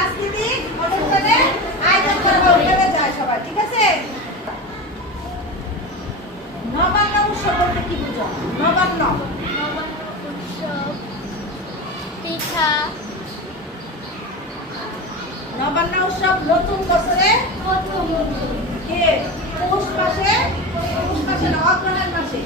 সাংস্কৃতিক অনুষ্ঠানের আয়োজন করা হয়, ওইভাবে যায় সবাই, ঠিক আছে? নবান্ন উৎসব বলতে কি বুঝো? নবান্ন উৎসব পিঠা নবান্ন উৎসব নতুন বছরে কে পৌষ মাসে না অগ্রহায়ণ মাসে?